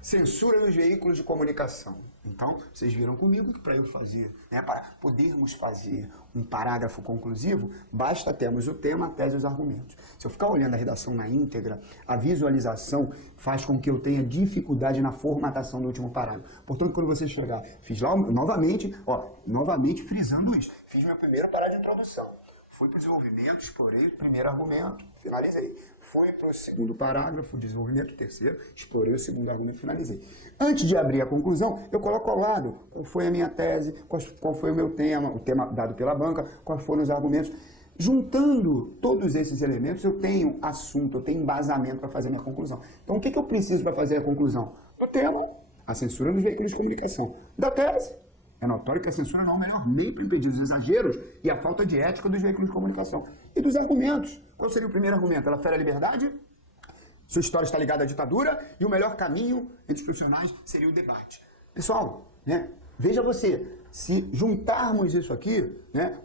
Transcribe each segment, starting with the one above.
Censura nos veículos de comunicação. Então, vocês viram comigo que para eu fazer, para podermos fazer um parágrafo conclusivo, basta termos o tema, a tese e os argumentos. Se eu ficar olhando a redação na íntegra, a visualização faz com que eu tenha dificuldade na formatação do último parágrafo. Portanto, quando você chegar, fiz lá novamente frisando isso, fiz meu primeiro parágrafo de introdução. Fui para o desenvolvimento, explorei o primeiro argumento, finalizei. Fui para o segundo parágrafo, desenvolvimento, terceiro, explorei o segundo argumento, finalizei. Antes de abrir a conclusão, eu coloco ao lado qual foi a minha tese, qual foi o tema dado pela banca, quais foram os argumentos. Juntando todos esses elementos, eu tenho assunto, eu tenho embasamento para fazer a minha conclusão. Então, o que eu preciso para fazer a conclusão? Do tema, a censura nos veículos de comunicação. Da tese, é notório que a censura não é o melhor meio para impedir os exageros e a falta de ética dos veículos de comunicação. E dos argumentos. Qual seria o primeiro argumento? Ela fere a liberdade, sua história está ligada à ditadura e o melhor caminho entre os profissionais seria o debate. Pessoal, veja você, se juntarmos isso aqui,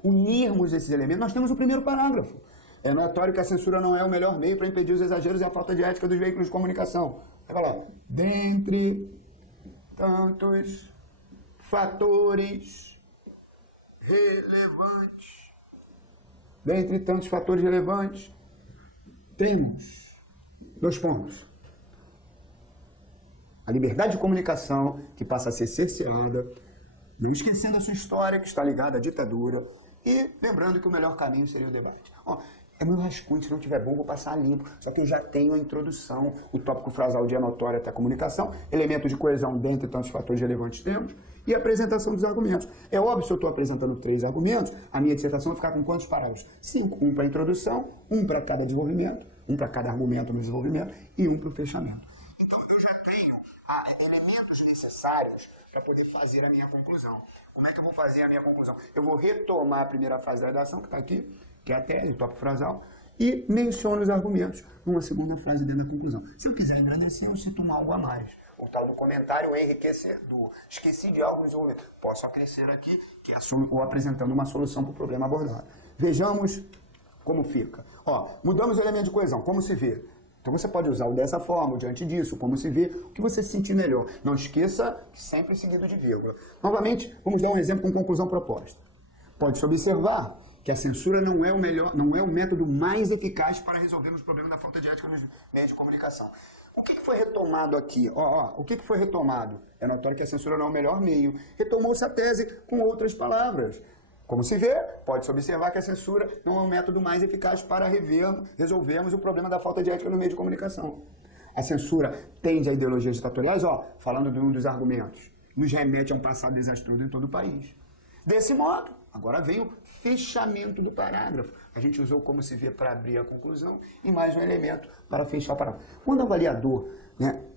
unirmos esses elementos, nós temos o primeiro parágrafo. É notório que a censura não é o melhor meio para impedir os exageros e a falta de ética dos veículos de comunicação. Vai lá, dentre tantos fatores relevantes. Dentre tantos fatores relevantes, temos 2 pontos. A liberdade de comunicação, que passa a ser cerceada, não esquecendo a sua história, que está ligada à ditadura, e lembrando que o melhor caminho seria o debate. É meu rascunho, se não tiver bom, vou passar limpo. Só que eu já tenho a introdução, o tópico frasal de notório até a comunicação, elemento de coesão dentre tantos fatores relevantes temos, e a apresentação dos argumentos. É óbvio, se eu estou apresentando 3 argumentos, a minha dissertação vai ficar com quantos parágrafos? 5. 1 para a introdução, 1 para cada desenvolvimento, 1 para cada argumento no desenvolvimento e 1 para o fechamento. Então eu já tenho elementos necessários para poder fazer a minha conclusão. Como é que eu vou fazer a minha conclusão? Eu vou retomar a primeira frase da redação, que está aqui, que é a tese, o tópico frasal, e menciono os argumentos numa segunda frase dentro da conclusão. Se eu quiser engrandecer, eu cito um algo a mais. O tal do comentário enriquecedor. Esqueci de algo no desenvolvimento. Posso acrescer aqui, que é ou apresentando uma solução para o problema abordado. Vejamos como fica. Mudamos o elemento de coesão, como se vê? Então você pode usar o dessa forma, o diante disso, como se vê, o que você se sentir melhor. Não esqueça, sempre seguido de vírgula. Novamente, vamos dar um exemplo com conclusão proposta. Pode-se observar que a censura não é o método mais eficaz para resolvermos o problema da falta de ética nos meios de comunicação. O que foi retomado aqui? O que foi retomado? É notório que a censura não é o melhor meio. Retomou-se a tese com outras palavras. Como se vê, pode-se observar que a censura não é o método mais eficaz para resolvermos o problema da falta de ética no meio de comunicação. A censura tende a ideologias ditatoriais, falando de um dos argumentos, nos remete a um passado desastroso em todo o país. Desse modo, agora vem o fechamento do parágrafo. A gente usou como se vê para abrir a conclusão e mais um elemento para fechar o parágrafo. Quando o avaliador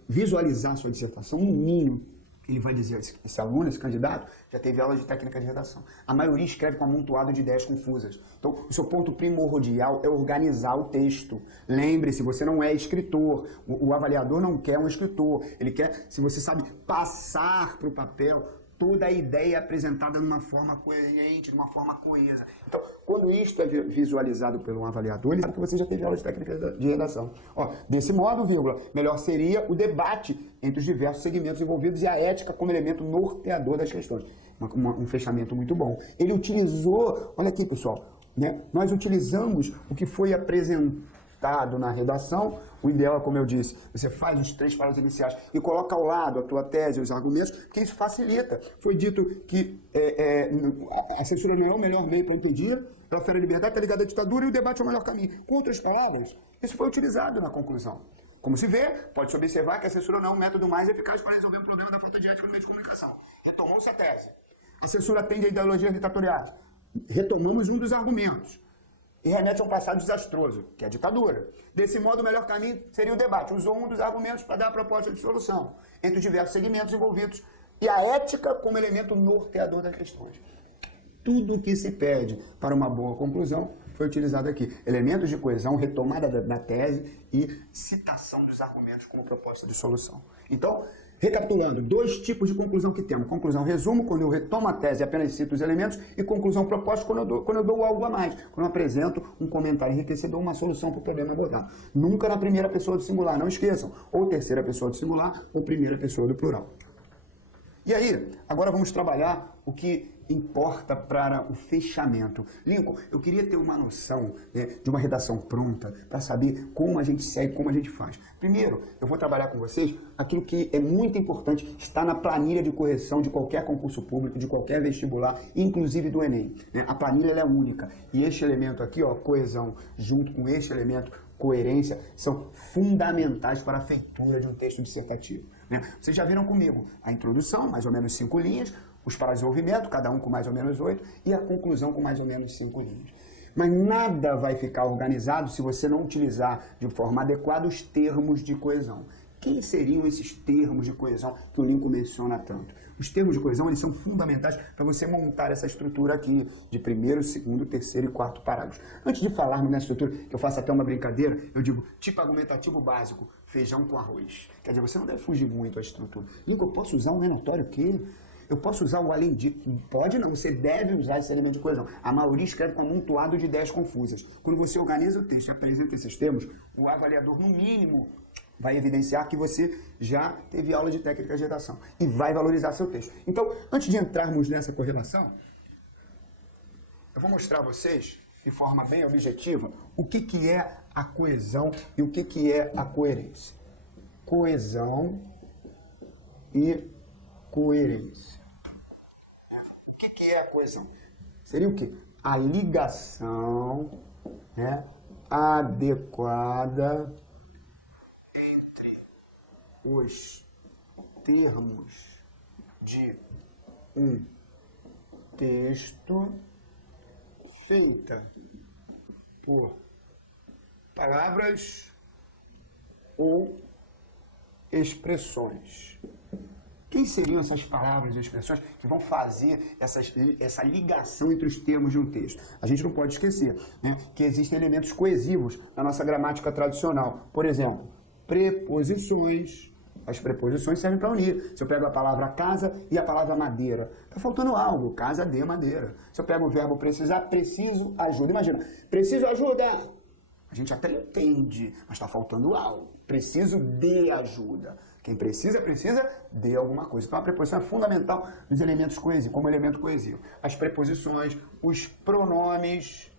visualizar a sua dissertação, no mínimo, ele vai dizer, esse aluno, esse candidato, já teve aula de técnica de redação. A maioria escreve com um amontoado de ideias confusas. Então, o seu ponto primordial é organizar o texto. Lembre-se, você não é escritor. O avaliador não quer um escritor. Ele quer, se você sabe, passar para o papel toda a ideia apresentada de uma forma coerente, de uma forma coesa. Então, quando isto é visualizado por um avaliador, ele sabe que você já teve aula de técnica de redação. Desse modo, melhor seria o debate entre os diversos segmentos envolvidos e a ética como elemento norteador das questões. Um fechamento muito bom. Ele utilizou, olha aqui pessoal, nós utilizamos o que foi apresentado na redação. O ideal é, como eu disse, você faz os 3 parágrafos iniciais e coloca ao lado a tua tese e os argumentos, porque isso facilita. Foi dito que a censura não é o melhor meio para impedir, ela fere a liberdade, está ligada à ditadura e o debate é o melhor caminho. Com outras palavras, isso foi utilizado na conclusão. Como se vê, pode-se observar que a censura não é o método mais eficaz para resolver o problema da falta de ética no meio de comunicação. Retomou-se a tese. A censura tende a ideologias ditatoriais. Retomamos um dos argumentos. E remete a um passado desastroso, que é a ditadura. Desse modo, o melhor caminho seria o debate. Usou um dos argumentos para dar a proposta de solução, entre os diversos segmentos envolvidos, e a ética como elemento norteador das questões. Tudo o que se pede para uma boa conclusão foi utilizado aqui. Elementos de coesão, retomada da tese e citação dos argumentos como proposta de solução. Então, Recapitulando, 2 tipos de conclusão que temos. Conclusão resumo, quando eu retomo a tese e apenas cito os elementos, e conclusão propósito, quando eu dou algo a mais, quando eu apresento um comentário enriquecedor, uma solução para o problema abordado. Nunca na primeira pessoa do singular, não esqueçam, ou terceira pessoa do singular, ou primeira pessoa do plural. E aí, agora vamos trabalhar o que importa para o fechamento. Lincoln, eu queria ter uma noção, né, de uma redação pronta para saber como a gente segue, como a gente faz. Primeiro, eu vou trabalhar com vocês aquilo que é muito importante, está na planilha de correção de qualquer concurso público, de qualquer vestibular, inclusive do Enem. Né? A planilha ela é única. E este elemento aqui, ó, coesão, junto com este elemento, coerência, são fundamentais para a feitura de um texto dissertativo. Né? Vocês já viram comigo a introdução, mais ou menos 5 linhas, os para desenvolvimento, cada um com mais ou menos 8, e a conclusão com mais ou menos 5 linhas. Mas nada vai ficar organizado se você não utilizar de forma adequada os termos de coesão. Quem seriam esses termos de coesão que o Lincoln menciona tanto? Os termos de coesão eles são fundamentais para você montar essa estrutura aqui de primeiro, segundo, terceiro e quarto parágrafos. Antes de falarmos nessa estrutura, que eu faço até uma brincadeira, eu digo tipo argumentativo básico, feijão com arroz. Quer dizer, você não deve fugir muito à estrutura. Lincoln, eu posso usar o notório o quê? Eu posso usar o além de... Pode não, você deve usar esse elemento de coesão. A maioria escreve com amontoado de ideias confusas. Quando você organiza o texto e apresenta esses termos, o avaliador, no mínimo, vai evidenciar que você já teve aula de técnica de redação e vai valorizar seu texto. Então, antes de entrarmos nessa correlação, eu vou mostrar a vocês, de forma bem objetiva, o que é a coesão e o que é a coerência. Coesão e coerência. O que é a coesão? Seria o quê? A ligação, né, adequada entre os termos de um texto feita por palavras ou expressões. Quem seriam essas palavras e expressões que vão fazer essa ligação entre os termos de um texto? A gente não pode esquecer, né, que existem elementos coesivos na nossa gramática tradicional. Por exemplo, preposições. As preposições servem para unir. Se eu pego a palavra casa e a palavra madeira, está faltando algo. Casa de madeira. Se eu pego o verbo precisar, preciso ajuda. Imagina, preciso ajuda. A gente até entende, mas está faltando algo. Preciso de ajuda. Quem precisa, precisa de alguma coisa. Então a preposição é fundamental nos elementos coesivos, como elemento coesivo. As preposições, os pronomes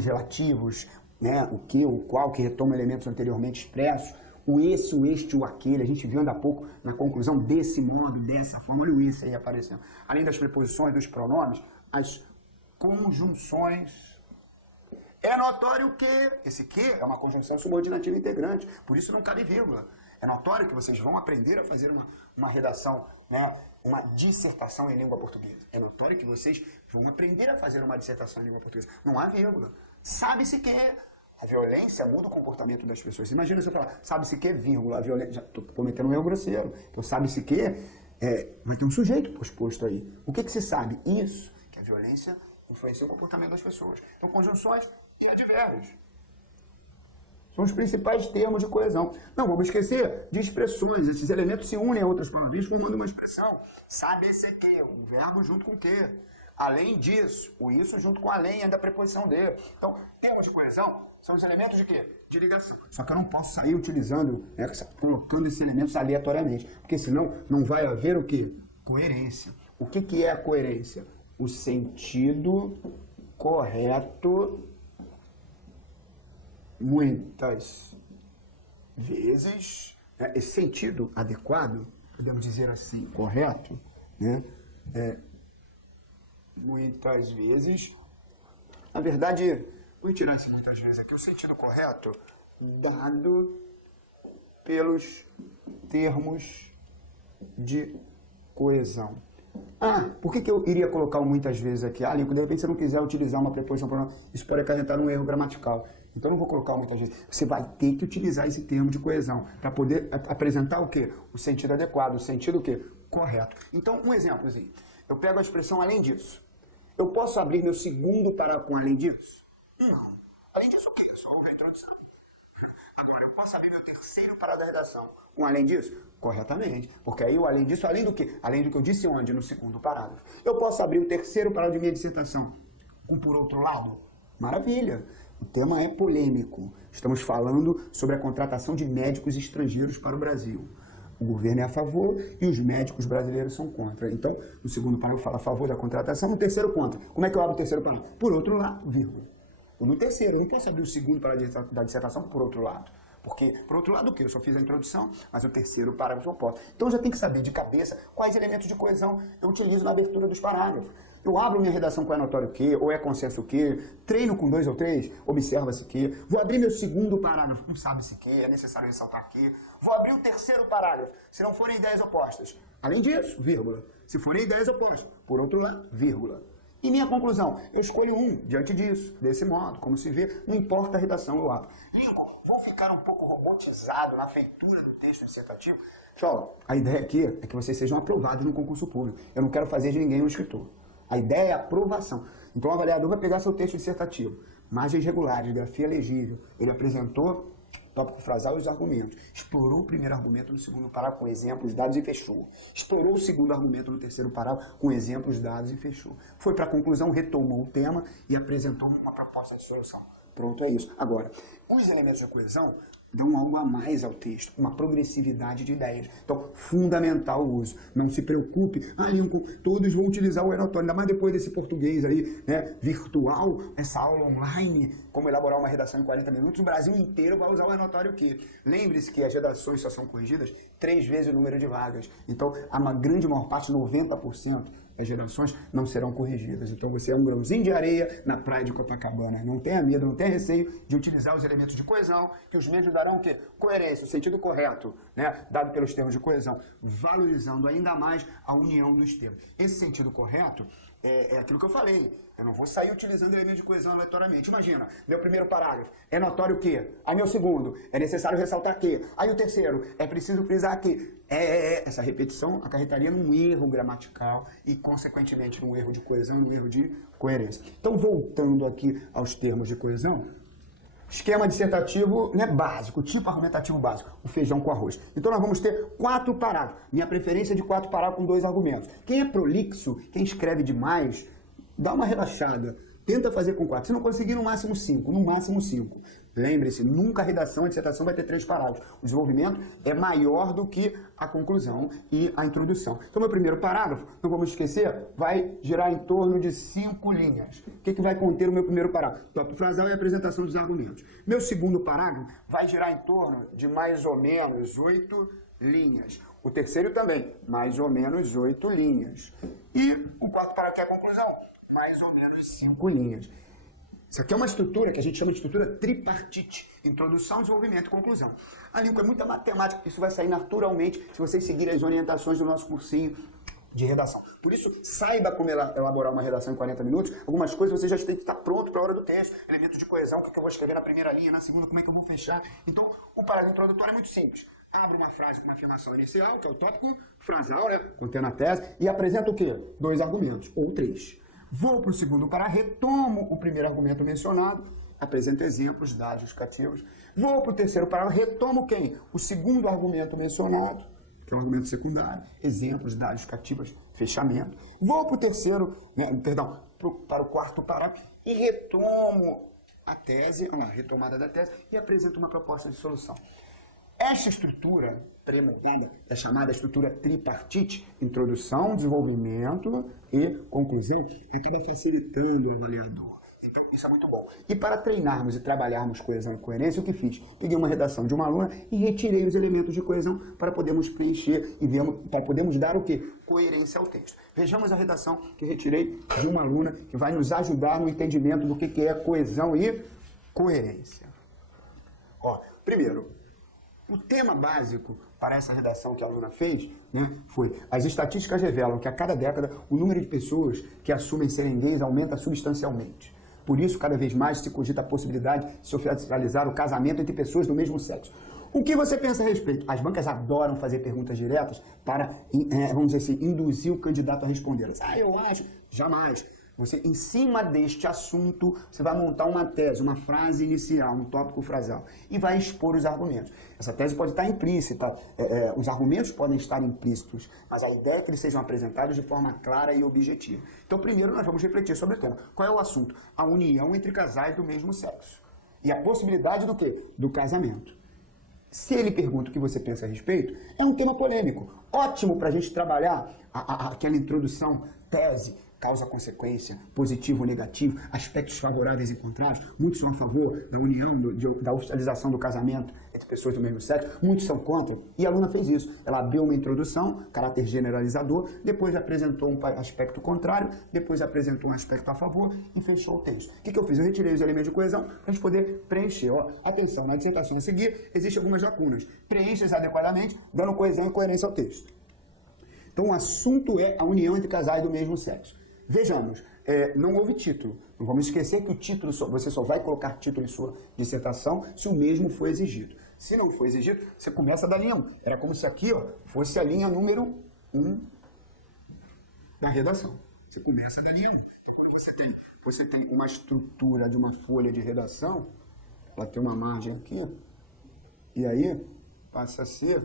relativos, né? O que, o qual, que retomam elementos anteriormente expressos. O esse, o este, o aquele. A gente viu ainda há pouco na conclusão desse modo, dessa forma. Olha o esse aí aparecendo. Além das preposições, dos pronomes, as conjunções. É notório que esse que é uma conjunção subordinativa integrante, por isso não cabe vírgula. É notório que vocês vão aprender a fazer uma redação, né, uma dissertação em língua portuguesa. É notório que vocês vão aprender a fazer uma dissertação em língua portuguesa. Não há vírgula. Sabe-se que a violência muda o comportamento das pessoas. Imagina se eu falar, sabe-se que, vírgula, a violência... Já estou cometendo um erro grosseiro. Então, sabe-se que vai ter um sujeito posposto aí. O que se sabe? Isso, que a violência influencia o comportamento das pessoas. Então, conjunções e advérbios. São os principais termos de coesão. Não vamos esquecer de expressões. Esses elementos se unem a outras palavras formando uma expressão. Sabe-se que, um verbo junto com que. Além disso, o isso junto com além é da preposição de. Então, termos de coesão são os elementos de quê? De ligação. Só que eu não posso sair utilizando, colocando esses elementos aleatoriamente. Porque senão não vai haver o quê? Coerência. O que é a coerência? O sentido correto, muitas vezes, né, esse sentido adequado, podemos dizer assim, correto, né, muitas vezes, na verdade, vou retirar esse muitas vezes aqui, o sentido correto dado pelos termos de coesão. Por que eu iria colocar o muitas vezes aqui? Lincoln, de repente você não quiser utilizar uma preposição pronome, isso pode acarretar um erro gramatical. Então eu não vou colocar o muitas vezes. Você vai ter que utilizar esse termo de coesão para poder apresentar o quê? O sentido adequado, o sentido o quê? Correto. Então, um exemplozinho. Eu pego a expressão além disso. Eu posso abrir meu segundo parágrafo com além disso? Não. Além disso o quê? Só a introdução. Agora, eu posso abrir meu terceiro parágrafo da redação. Além disso? Corretamente. Porque aí, além disso, além do quê? Além do que eu disse onde? No segundo parágrafo. Eu posso abrir o terceiro parágrafo de minha dissertação. Por outro lado? Maravilha. O tema é polêmico. Estamos falando sobre a contratação de médicos estrangeiros para o Brasil. O governo é a favor e os médicos brasileiros são contra. Então, no segundo parágrafo fala a favor da contratação, no terceiro contra. Como é que eu abro o terceiro parágrafo? Por outro lado, vírgula. Ou no terceiro, eu não posso abrir o segundo parágrafo da dissertação por outro lado. Porque, por outro lado, o quê? Eu só fiz a introdução, mas o terceiro parágrafo eu posso. Então, eu já tenho que saber de cabeça quais elementos de coesão eu utilizo na abertura dos parágrafos. Eu abro minha redação com é notório o quê, ou é consenso o quê, treino com 2 ou 3, observa-se o quê, vou abrir meu segundo parágrafo, não sabe-se o quê, é necessário ressaltar aqui, vou abrir o terceiro parágrafo, se não forem ideias opostas. Além disso, vírgula, se forem ideias opostas. Por outro lado, vírgula. E minha conclusão, eu escolho um diante disso, desse modo, como se vê, não importa a redação, eu abro. Lincoln, vou ficar um pouco robotizado na feitura do texto dissertativo? Pessoal, a ideia aqui é que vocês sejam aprovados no concurso público. Eu não quero fazer de ninguém um escritor. A ideia é a aprovação. Então o avaliador vai pegar seu texto dissertativo, margens regulares, grafia legível. Ele apresentou tópico frasal e os argumentos. Explorou o primeiro argumento no segundo parágrafo com exemplos, dados e fechou. Explorou o segundo argumento no terceiro parágrafo com exemplos, dados e fechou. Foi para a conclusão, retomou o tema e apresentou uma proposta de solução. Pronto, é isso. Agora, os elementos de coesão dão algo a mais ao texto, uma progressividade de ideias. Então, fundamental o uso. Não se preocupe, Lincoln, todos vão utilizar o enotório, ainda mais depois desse português aí, né, virtual, essa aula online, como elaborar uma redação em 40 minutos, o Brasil inteiro vai usar o enotório o quê? Lembre-se que as redações só são corrigidas 3 vezes o número de vagas. Então, a grande maior parte, 90%, as redações não serão corrigidas. Então você é um grãozinho de areia na praia de Copacabana. Não tenha medo, não tenha receio de utilizar os elementos de coesão, que os mesmos darão o quê? Coerência, o sentido correto, né? Dado pelos termos de coesão, valorizando ainda mais a união dos termos. Esse sentido correto é aquilo que eu falei. Eu não vou sair utilizando elementos de coesão aleatoriamente. Imagina, meu primeiro parágrafo, é notório que. Aí meu segundo, é necessário ressaltar que. Aí o terceiro, é preciso frisar que. Essa repetição acarretaria num erro gramatical e, consequentemente, num erro de coesão e num erro de coerência. Então, voltando aqui aos termos de coesão, esquema dissertativo, né, básico, tipo argumentativo básico, o feijão com arroz. Então nós vamos ter 4 parágrafos. Minha preferência é de 4 parágrafos com 2 argumentos. Quem é prolixo, quem escreve demais, dá uma relaxada. Tenta fazer com 4. Se não conseguir, no máximo 5. No máximo 5. Lembre-se, nunca a redação, a dissertação vai ter 3 parágrafos. O desenvolvimento é maior do que a conclusão e a introdução. Então, meu primeiro parágrafo, não vamos esquecer, vai girar em torno de 5 linhas. O que vai conter o meu primeiro parágrafo? Tópico frasal e apresentação dos argumentos. Meu segundo parágrafo vai girar em torno de mais ou menos 8 linhas. O terceiro também, mais ou menos 8 linhas. E o quarto parágrafo, que é a conclusão, mais ou menos 5 linhas. Isso aqui é uma estrutura que a gente chama de estrutura tripartite. Introdução, desenvolvimento e conclusão. A Lincoln é muita matemática, isso vai sair naturalmente se vocês seguirem as orientações do nosso cursinho de redação. Por isso, saiba como elaborar uma redação em 40 minutos. Algumas coisas você já tem que estar pronto para a hora do texto. Elemento de coesão, o que eu vou escrever na primeira linha, na segunda, como é que eu vou fechar. Então, o parágrafo introdutório é muito simples. Abre uma frase com uma afirmação inicial, que é o tópico frasal, né, contendo a tese, e apresenta o quê? 2 argumentos, ou 3. Vou para o segundo parágrafo, retomo o primeiro argumento mencionado, apresento exemplos, dados justificativos. Vou para o terceiro parágrafo, retomo quem? O segundo argumento mencionado, que é um argumento secundário, exemplos, dados justificativos, fechamento. Vou para o terceiro, para o quarto parágrafo e retomo a tese, a retomada da tese, e apresento uma proposta de solução. Esta estrutura pré-montada é chamada estrutura tripartite, introdução, desenvolvimento e conclusão, acaba facilitando o avaliador. Então, isso é muito bom. E para treinarmos e trabalharmos coesão e coerência, o que fiz? Peguei uma redação de uma aluna e retirei os elementos de coesão para podermos preencher e para podermos dar o quê? Coerência ao texto. Vejamos a redação que retirei de uma aluna que vai nos ajudar no entendimento do que é coesão e coerência. Primeiro, o tema básico para essa redação que a aluna fez, né, foi: as estatísticas revelam que a cada década o número de pessoas que assumem serem gays aumenta substancialmente. Por isso, cada vez mais se cogita a possibilidade de se oficializar o casamento entre pessoas do mesmo sexo. O que você pensa a respeito? As bancas adoram fazer perguntas diretas para, vamos dizer assim, induzir o candidato a responder. Eu acho, jamais. Você, em cima deste assunto, você vai montar uma tese, uma frase inicial, um tópico frasal, e vai expor os argumentos. Essa tese pode estar implícita, os argumentos podem estar implícitos, mas a ideia é que eles sejam apresentados de forma clara e objetiva. Então, primeiro nós vamos refletir sobre o tema. Qual é o assunto? A união entre casais do mesmo sexo. E a possibilidade do quê? Do casamento. Se ele pergunta o que você pensa a respeito, é um tema polêmico. Ótimo para a gente trabalhar aquela introdução, tese, causa-consequência, positivo ou negativo, aspectos favoráveis e contrários. Muitos são a favor da união, da oficialização do casamento entre pessoas do mesmo sexo, muitos são contra. E a aluna fez isso. Ela abriu uma introdução, caráter generalizador, depois apresentou um aspecto contrário, depois apresentou um aspecto a favor e fechou o texto. O que eu fiz? Eu retirei os elementos de coesão para a gente poder preencher. Atenção, na dissertação a seguir, existem algumas lacunas. Preencha adequadamente, dando coesão e coerência ao texto. Então, o assunto é a união entre casais do mesmo sexo. Vejamos, não houve título. Não vamos esquecer que o título, você só vai colocar título em sua dissertação se o mesmo for exigido. Se não for exigido, você começa da linha 1. Era como se aqui fosse a linha número 1 da redação. Você começa da linha 1. Então, quando você tem uma estrutura de uma folha de redação, ela tem uma margem aqui, e aí passa a ser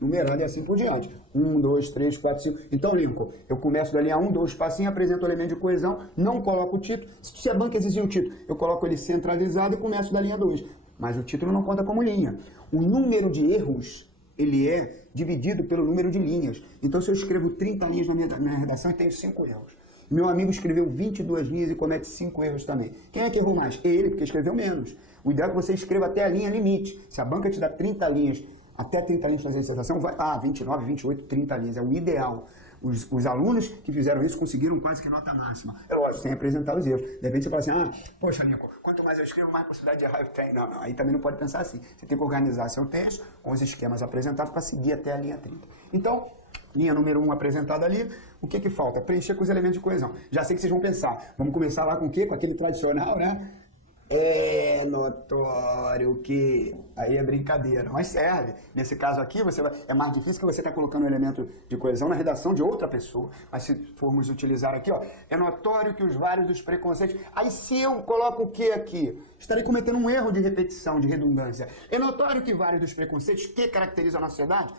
numerado e assim por diante. 1, 2, 3, 4, 5. Então, Lincoln, eu começo da linha 1, dou o espacinho, apresento o elemento de coesão, não coloco o título. Se a banca exigir o título, eu coloco ele centralizado e começo da linha 2. Mas o título não conta como linha. O número de erros, ele é dividido pelo número de linhas. Então, se eu escrevo 30 linhas na minha redação, eu tenho 5 erros. Meu amigo escreveu 22 linhas e comete 5 erros também. Quem é que errou mais? Ele, porque escreveu menos. O ideal é que você escreva até a linha limite. Se a banca te dá 30 linhas, até 30 linhas de fazer dissertação, vai 29, 28, 30 linhas, é o ideal. Os alunos que fizeram isso conseguiram quase que nota máxima. É lógico, sem apresentar os erros. De repente você fala assim, poxa, Nico, quanto mais eu escrevo, mais possibilidade de errar eu tenho. Não, aí também não pode pensar assim. Você tem que organizar seu texto com os esquemas apresentados para seguir até a linha 30. Então, linha número 1 apresentada ali, o que falta? Preencher com os elementos de coesão. Já sei que vocês vão pensar, vamos começar lá com o quê? Com aquele tradicional, né? É notório que... Aí é brincadeira, mas serve. Nesse caso aqui, é mais difícil que você está colocando um elemento de coesão na redação de outra pessoa. Mas se formos utilizar aqui, é notório que os vários dos preconceitos... Aí se eu coloco o que aqui? Estarei cometendo um erro de repetição, de redundância. É notório que vários dos preconceitos que caracterizam a nossa sociedade...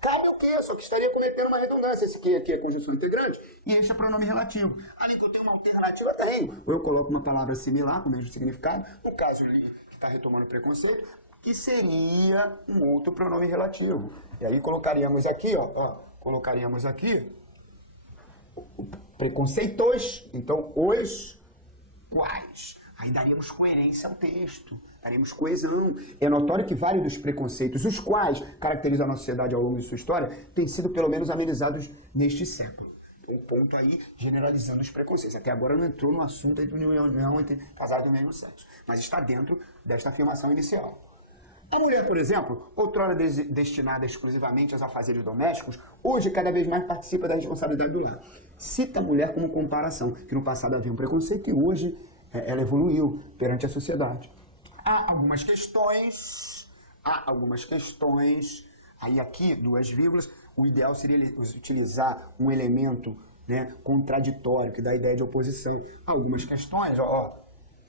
Cabe o quê? Só que estaria cometendo uma redundância. Esse que aqui é conjunção integrante e este é pronome relativo. Além que eu tenho uma alternativa, tenho. Ou eu coloco uma palavra similar com o mesmo significado, no caso ali, que está retomando o preconceito, que seria um outro pronome relativo. E aí colocaríamos aqui, colocaríamos aqui preconceitos, então os quais. Aí daríamos coerência ao texto. Daremos coesão. É notório que vários dos preconceitos, os quais caracterizam a nossa sociedade ao longo de sua história, têm sido pelo menos amenizados neste século. Um ponto aí, generalizando os preconceitos. Até agora não entrou no assunto de união entre casais do mesmo sexo, mas está dentro desta afirmação inicial. A mulher, por exemplo, outrora destinada exclusivamente aos afazeres domésticos, hoje cada vez mais participa da responsabilidade do lar. Cita a mulher como comparação, que no passado havia um preconceito e hoje ela evoluiu perante a sociedade. Há algumas questões, aí aqui, 2 vírgulas, o ideal seria utilizar um elemento, né, contraditório, que dá a ideia de oposição. Há algumas questões,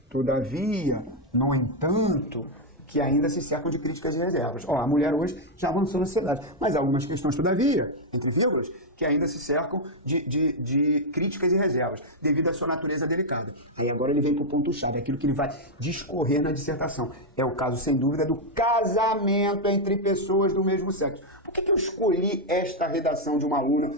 todavia, no entanto, que ainda se cercam de críticas e reservas. A mulher hoje já avançou na sociedade, mas há algumas questões, todavia, entre vírgulas, que ainda se cercam de críticas e reservas, devido à sua natureza delicada. Aí agora ele vem para o ponto-chave, aquilo que ele vai discorrer na dissertação. É o caso, sem dúvida, do casamento entre pessoas do mesmo sexo. Por que eu escolhi esta redação de uma aluna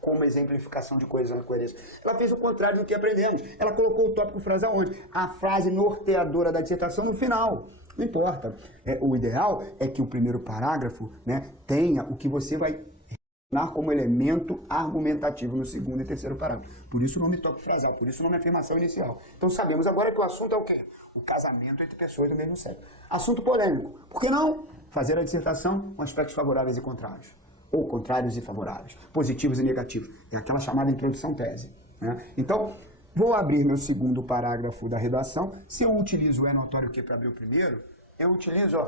como exemplificação de coesão e coerência? Ela fez o contrário do que aprendemos. Ela colocou o tópico frasal onde? A frase norteadora da dissertação no final. Não importa. O ideal é que o primeiro parágrafo, né, tenha o que você vai relacionar como elemento argumentativo no segundo e terceiro parágrafo. Por isso o nome tópico frasal, por isso o nome afirmação inicial. Então sabemos agora que o assunto é o quê? O casamento entre pessoas do mesmo sexo. Assunto polêmico. Por que não fazer a dissertação com aspectos favoráveis e contrários? Ou contrários e favoráveis, positivos e negativos. É aquela chamada introdução tese, né? Então, vou abrir meu segundo parágrafo da redação. Se eu utilizo o é notório que para abrir o primeiro, eu utilizo,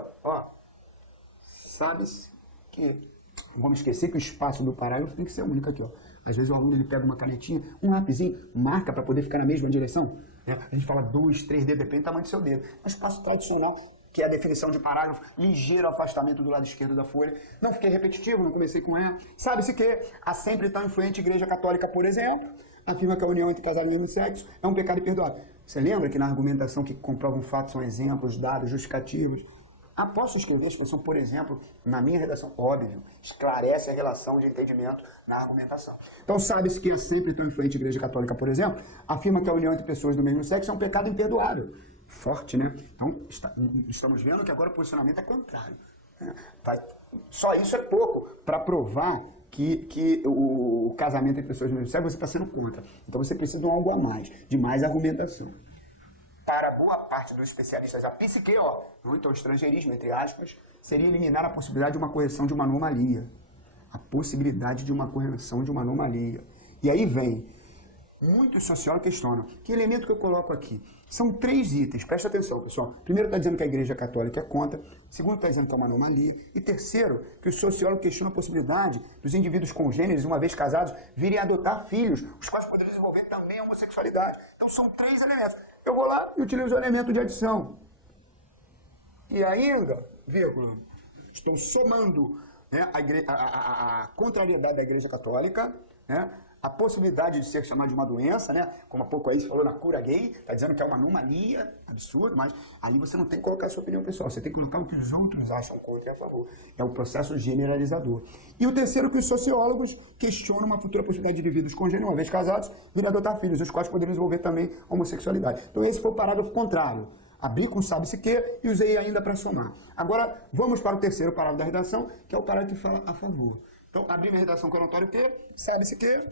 sabe-se que, não vamos esquecer que o espaço do parágrafo tem que ser único aqui, Às vezes o aluno ele pega uma canetinha, um lapisinho, marca para poder ficar na mesma direção. Né? A gente fala 2, 3 dedos, depende do tamanho do seu dedo. Mas passo tradicional, que é a definição de parágrafo, ligeiro afastamento do lado esquerdo da folha. Não fiquei repetitivo, não comecei com E. Sabe-se que a sempre tão influente Igreja Católica, por exemplo, afirma que a união entre casais do mesmo sexo é um pecado imperdoável. Você lembra que na argumentação que comprova um fato são exemplos, dados, justificativos? Posso escrever a expressão, por exemplo, na minha redação? Óbvio, esclarece a relação de entendimento na argumentação. Então, sabe-se que a sempre tão influente Igreja Católica, por exemplo, afirma que a união entre pessoas do mesmo sexo é um pecado imperdoável. Forte, né? Então, estamos vendo que agora o posicionamento é contrário. Só isso é pouco para provar que o casamento entre pessoas do mesmo sexo você está sendo contra. Então, você precisa de um algo a mais, de mais argumentação. Para boa parte dos especialistas, a psique, ou então estrangeirismo, entre aspas, seria eliminar a possibilidade de uma correção de uma anomalia. A possibilidade de uma correção de uma anomalia. E aí vem, muitos sociólogos questionam, que elemento que eu coloco aqui? São 3 itens, presta atenção, pessoal. Primeiro está dizendo que a Igreja Católica é contra, segundo está dizendo que é uma anomalia, e terceiro, que o sociólogo questiona a possibilidade dos indivíduos congêneres, uma vez casados, virem a adotar filhos, os quais poderiam desenvolver também a homossexualidade. Então são 3 elementos. Eu vou lá e utilizo o elemento de adição. E ainda, vírgula, estou somando, né, a contrariedade da Igreja Católica, né, a possibilidade de ser chamado de uma doença, né, como há pouco aí você falou na cura gay, está dizendo que é uma anomalia, absurdo, mas ali você não tem que colocar a sua opinião pessoal, você tem que colocar o que os outros acham contra e a favor. É o processo generalizador. E o terceiro, que os sociólogos questionam uma futura possibilidade de indivíduos congêneres, uma vez casados, virem adotar filhos, os quais poderiam desenvolver também a homossexualidade. Então esse foi o parágrafo contrário. Abri com sabe-se que e usei ainda para somar. Agora, vamos para o terceiro parágrafo da redação, que é o parágrafo que fala a favor. Então, abri minha redação com o notório que, sabe-se que...